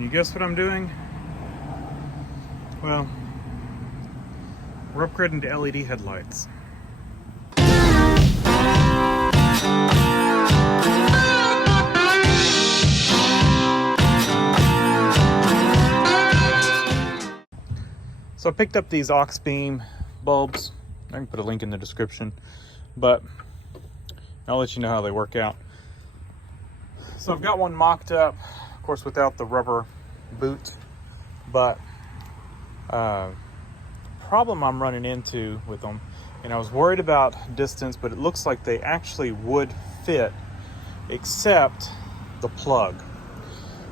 Can you guess what I'm doing? Well, we're upgrading to LED headlights. So I picked up these auxbeam bulbs. I can put a link in the description, but I'll let you know how they work out. So I've got one mocked up, of course without the rubber boot, but problem I'm running into with them, and I was worried about distance, but it looks like they actually would fit, except the plug.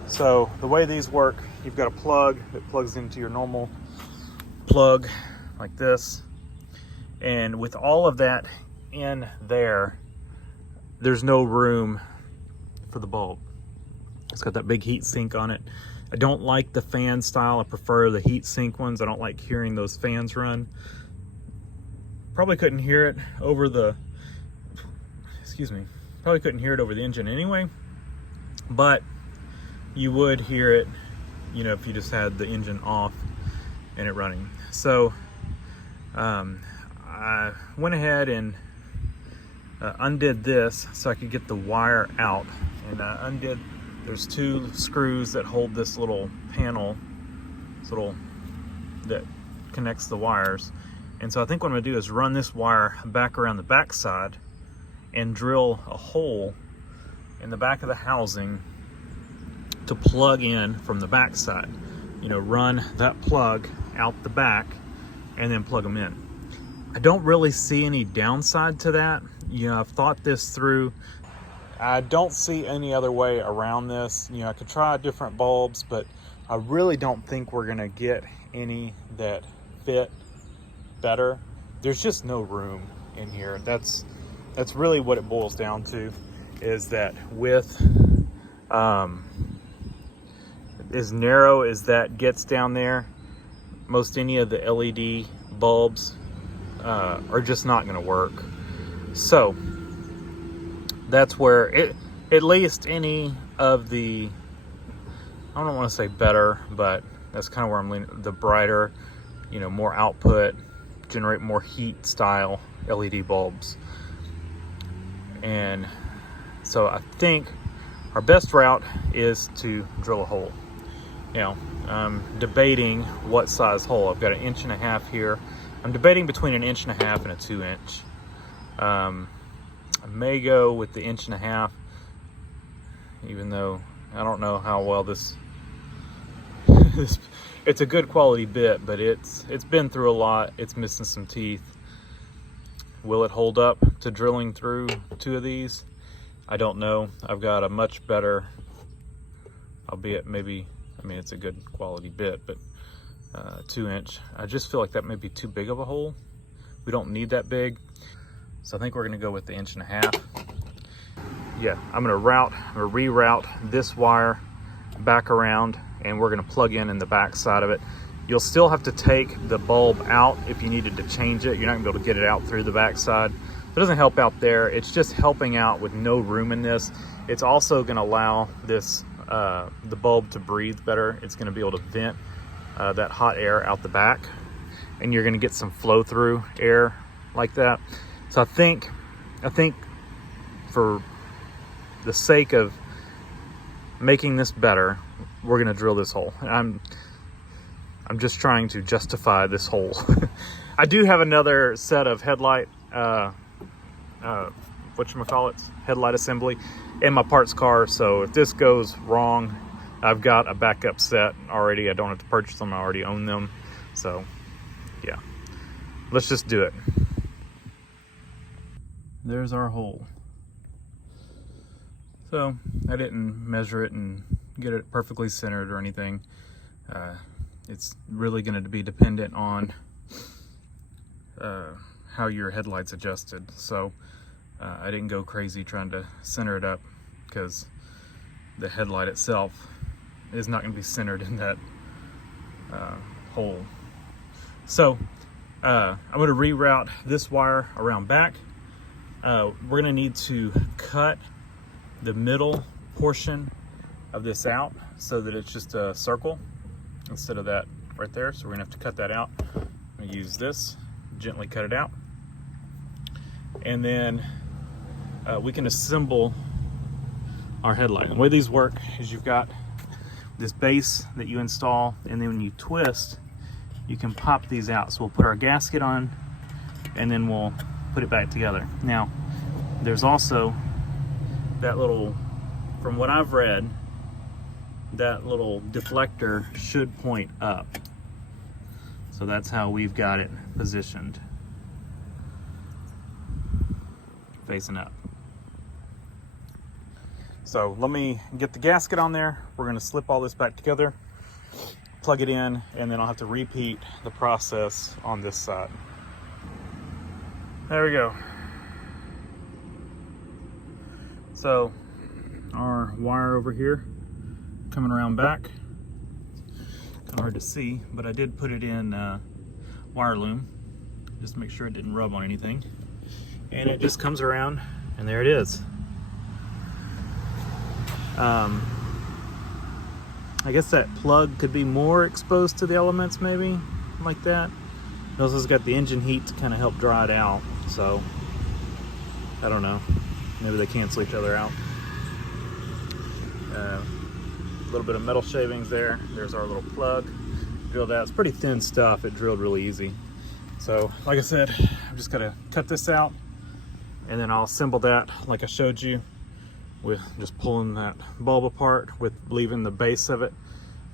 So the way these work, you've got a plug that plugs into your normal plug like this, and with all of that in there, there's no room for the bulb. It's got that big heat sink on it. I don't like the fan style. I prefer the heat sink ones. I don't like hearing those fans run. Probably couldn't hear it over the, probably couldn't hear it over the engine anyway, but you would hear it, you know, if you just had the engine off and it running. So I went ahead and undid this so I could get the wire out, and undid, there's two screws that hold this little panel, that connects the wires. And so I think what I'm gonna do is run this wire back around the back side and drill a hole in the back of the housing to plug in from the back side. You know, run that plug out the back and then plug them in. I don't really see any downside to that. You know, I've thought this through. I don't see any other way around this. You know, I could try different bulbs, but I really don't think we're gonna get any that fit better. There's just no room in here. That's really what it boils down to, is that with as narrow as that gets down there, most any of the LED bulbs are just not gonna work. So that's where at least any of the, I don't want to say better, but that's kind of where I'm leaning, the brighter, you know, more output, generate more heat style LED bulbs. And so I think our best route is to drill a hole. You know, I'm debating what size hole. I've got 1.5 inches here. I'm debating between 1.5 inches and a 2 inch. I may go with the 1.5 inches, even though I don't know how well this it's a good quality bit, but it's been through a lot. It's missing some teeth. Will it hold up to drilling through 2 of these? I don't know. I've got a much better, albeit maybe, I mean, it's a good quality bit, but 2 inch. I just feel like that may be too big of a hole. We don't need that big. So I think we're gonna go with the 1.5 inches. Yeah, I'm gonna reroute this wire back around, and we're gonna plug in the back side of it. You'll still have to take the bulb out if you needed to change it. You're not gonna be able to get it out through the back side. It doesn't help out there. It's just helping out with no room in this. It's also gonna allow this, the bulb to breathe better. It's gonna be able to vent that hot air out the back, and you're gonna get some flow through air like that. So I think for the sake of making this better, we're gonna drill this hole. I'm just trying to justify this hole. I do have another set of headlight, headlight assembly in my parts car. So if this goes wrong, I've got a backup set already. I don't have to purchase them. I already own them. So yeah, let's just do it. There's our hole. So I didn't measure it and get it perfectly centered or anything. It's really going to be dependent on how your headlight's adjusted. So I didn't go crazy trying to center it up, because the headlight itself is not going to be centered in that hole. So I'm going to reroute this wire around back. We're going to need to cut the middle portion of this out so that it's just a circle instead of that right there. So we're gonna have to cut that out. I'm gonna use this, gently cut it out. And then we can assemble our headlight. The way these work is you've got this base that you install, and then when you twist, you can pop these out. So we'll put our gasket on, and then we'll put it back together. Now, there's also that little, from what I've read, that little deflector should point up. So that's how we've got it positioned, facing up. So let me get the gasket on there. We're gonna slip all this back together, plug it in, and then I'll have to repeat the process on this side. There we go. So our wire over here coming around back, kind of hard to see, but I did put it in wire loom just to make sure it didn't rub on anything, and it just comes around, and there it is. I guess that plug could be more exposed to the elements, maybe like that. It also has got the engine heat to kind of help dry it out, so I don't know, maybe they cancel each other out. A little bit of metal shavings there. There's our little plug. Drilled out. It's pretty thin stuff. It drilled really easy. So like I said, I'm just gonna cut this out, and then I'll assemble that like I showed you, with just pulling that bulb apart, with leaving the base of it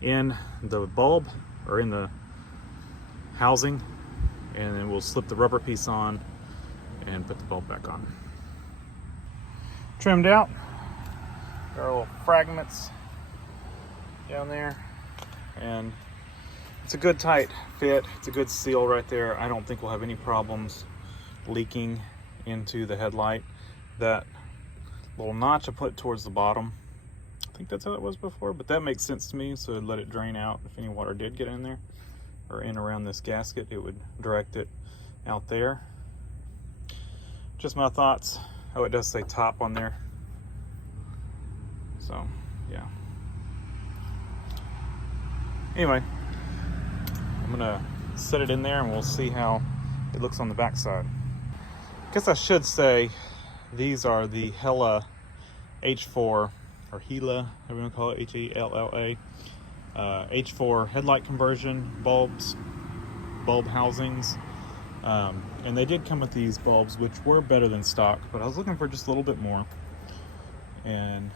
in the bulb or in the housing, and then we'll slip the rubber piece on and put the bulb back on. Trimmed out, got our little fragments down there, and it's a good tight fit. It's a good seal right there. I don't think we'll have any problems leaking into the headlight. That little notch I put towards the bottom, I think that's how it was before, but that makes sense to me, so I'd let it drain out. If any water did get in there or in around this gasket, it would direct it out there. Just my thoughts. Oh, it does say top on there, so yeah. Anyway, I'm gonna set it in there and we'll see how it looks on the back side. Guess I should say these are the Hella H4, or Hela, however you want to call it, H-E-L-L-A, H4 headlight conversion bulbs, bulb housings. And they did come with these bulbs, which were better than stock, but I was looking for just a little bit more, and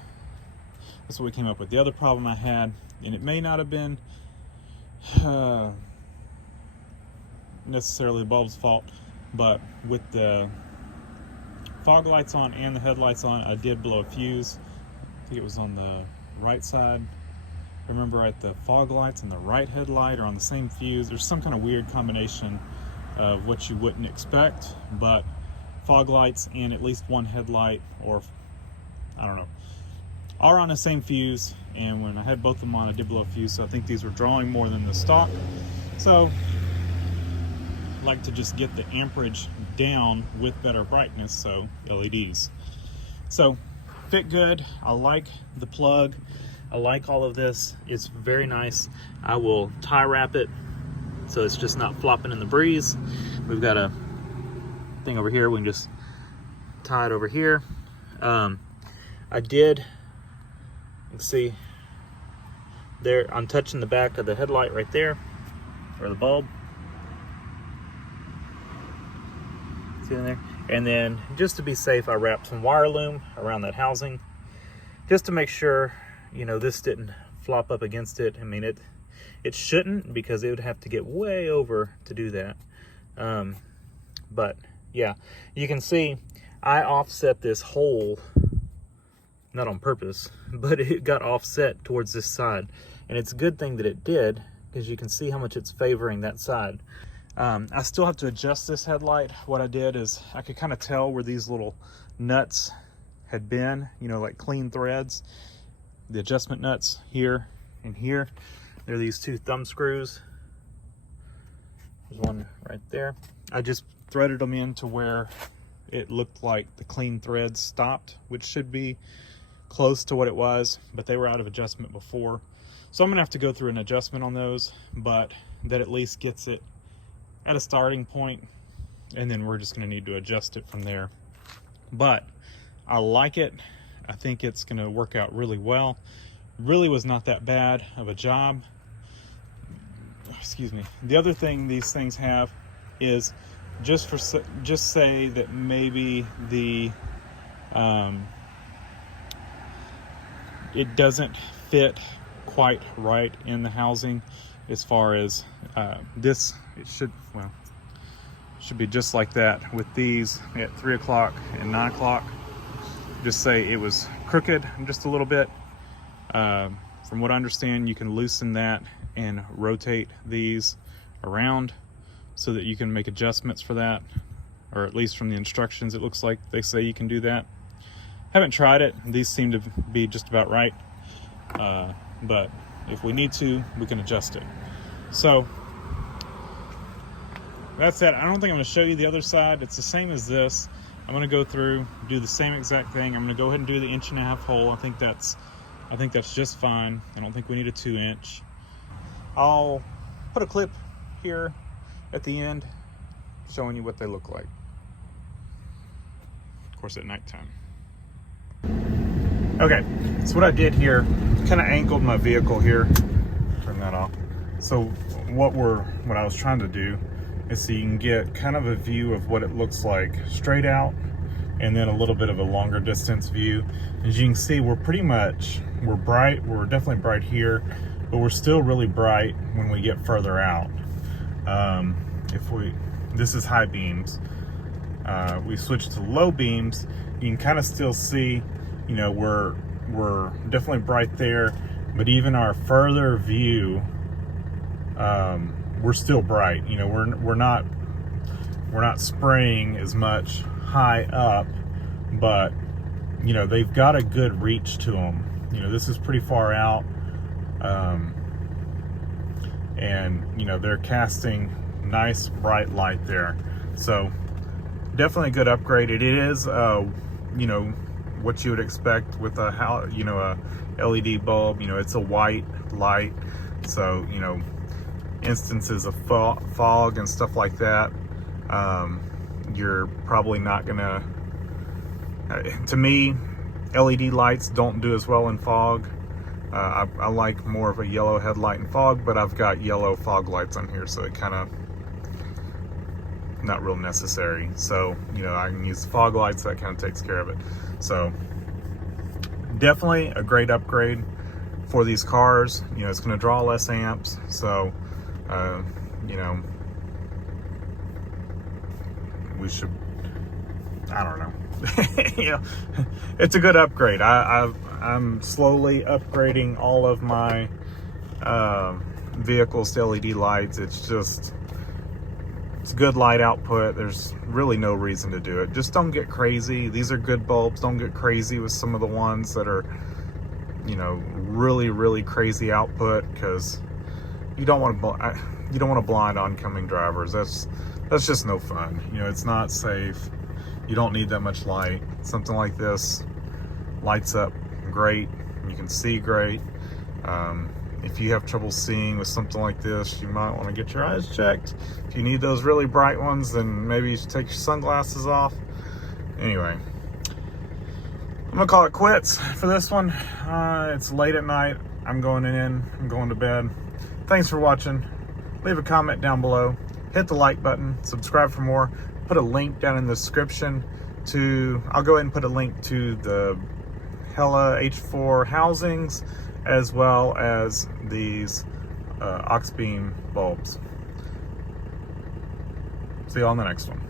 that's what we came up with. The other problem I had, and it may not have been necessarily the bulb's fault, but with the fog lights on and the headlights on, I did blow a fuse. I think it was on the right side. Remember, right, the fog lights and the right headlight are on the same fuse. There's some kind of weird combination of what you wouldn't expect, but fog lights and at least one headlight, or I don't know, are on the same fuse, and when I had both of them on, I did blow a fuse, so I think these were drawing more than the stock. So I like to just get the amperage down with better brightness, so LEDs. So fit good. I like the plug. I like all of this. It's very nice. I will tie wrap it so it's just not flopping in the breeze. We've got a thing over here. We can just tie it over here. I did, you can see there, I'm touching the back of the headlight right there, or the bulb. See in there? And then just to be safe, I wrapped some wire loom around that housing just to make sure, you know, this didn't flop up against it. I mean, it shouldn't, because it would have to get way over to do that. But yeah, you can see I offset this hole, not on purpose, but it got offset towards this side. And it's a good thing that it did, because you can see how much it's favoring that side. I still have to adjust this headlight. What I did is I could kind of tell where these little nuts had been, you know, like clean threads. The adjustment nuts here and here. There are these two thumb screws. There's one right there. I just threaded them in to where it looked like the clean threads stopped, which should be close to what it was, but they were out of adjustment before. So I'm gonna have to go through an adjustment on those, but that at least gets it at a starting point, and then we're just gonna need to adjust it from there. But I like it. I think it's gonna work out really well. Really was not that bad of a job. Excuse me. The other thing these things have is just say that maybe the it doesn't fit quite right in the housing as far as this. It should be just like that with these at 3 o'clock and 9 o'clock. Just say it was crooked just a little bit. From what I understand, you can loosen that and rotate these around so that you can make adjustments for that, or at least from the instructions it looks like they say you can do that. Haven't tried it. These seem to be just about right, but if we need to, we can adjust it. So that's it. I don't think I'm going to show you the other side. It's the same as this. I'm going to go through, do the same exact thing. I'm going to go ahead and do the 1.5-inch hole. I think that's just fine. I don't think we need a 2-inch. I'll put a clip here at the end showing you what they look like. Of course, at nighttime. Okay, so what I did here, kind of angled my vehicle here. Turn that off. So what I was trying to do is so you can get kind of a view of what it looks like straight out, and then a little bit of a longer distance view. As you can see, we're bright. We're definitely bright here, but we're still really bright when we get further out. This is high beams. We switch to low beams, you can kind of still see, you know, we're definitely bright there, but even our further view, we're still bright. You know, we're not spraying as much high up, but you know, they've got a good reach to them. You know, this is pretty far out, and you know, they're casting nice bright light there. So definitely a good upgrade. It is you know, what you would expect with a LED bulb. You know, it's a white light, so you know, instances of fog and stuff like that, you're probably not gonna, to me, LED lights don't do as well in fog. I like more of a yellow headlight in fog, but I've got yellow fog lights on here, so it kind of not real necessary. So, you know, I can use fog lights, that kind of takes care of it. So definitely a great upgrade for these cars. You know, it's going to draw less amps, so you know, we should, I don't know. You know, it's a good upgrade. I'm slowly upgrading all of my vehicles to LED lights. It's good light output. There's really no reason to do it. Just don't get crazy. These are good bulbs. Don't get crazy with some of the ones that are, you know, really crazy output, because you don't want to blind oncoming drivers. That's just no fun. You know, it's not safe. You don't need that much light. Something like this lights up great. You can see great. If you have trouble seeing with something like this, you might want to get your eyes checked. If you need those really bright ones, then maybe you should take your sunglasses off. Anyway, I'm gonna call it quits for this one. It's late at night. I'm going to bed. Thanks for watching. Leave a comment down below. Hit the like button. Subscribe for more. Put a link down in the description I'll go ahead and put a link to the Hella H4 housings, as well as these auxbeam bulbs. See you on the next one.